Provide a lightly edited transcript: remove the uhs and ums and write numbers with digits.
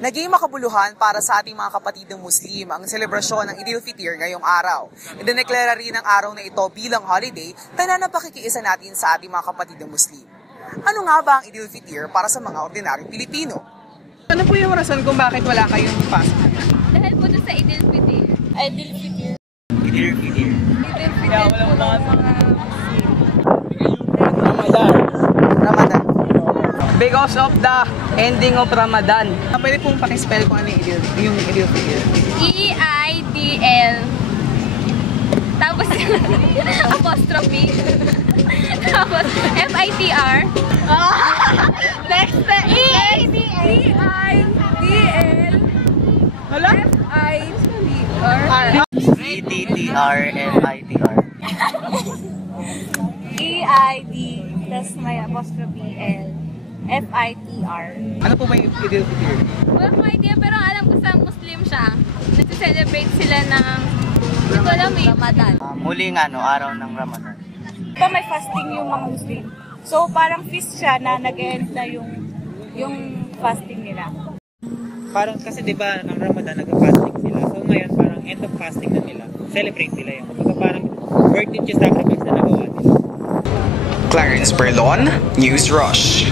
Naging makabuluhan para sa ating mga kapatidang Muslim ang selebrasyon ng Eid al-Fitr ngayong araw. Idineklara rin ang araw na ito bilang holiday na napakikiisa natin sa ating mga kapatidang Muslim. Ano nga ba ang Eid al-Fitr para sa mga ordinaryong Pilipino? Ano po yung rason kung bakit wala kayong Pasko? Dahil po doon sa Eid al-Fitr. Eid al-Fitr. Eid al-Fitr po ng mga Ramadan. Because of the ending of Ramadan. Pwede pong pakispell kung ano yung Eid al-Fitr. E-I-D-L. Tapos apostrophe. Tapos F-I-T-R. Next E-I-D-L. Hala? F-I-T-R. E-T-T-R-F-I-T-R. E-I-D. Tapos may apostrophe L. F-I-T-R. Ano po ba yung Eid al-Fitr? Wala ko idea, pero alam ko sa Muslim siya. Nagse-celebrate sila ng hindi ko alam eh. Ramadan. Muling araw ng Ramadan. Ito may fasting yung mga Muslim. So parang feast siya na nag-end na yung fasting nila. Parang kasi 'di ba ang Ramadan nag-fasting sila. So ngayon parang end of fasting na nila. Celebrate nila yung kumbaga parang birthday sacrifice na nagawa nila. Clarence Perlon, News Rush.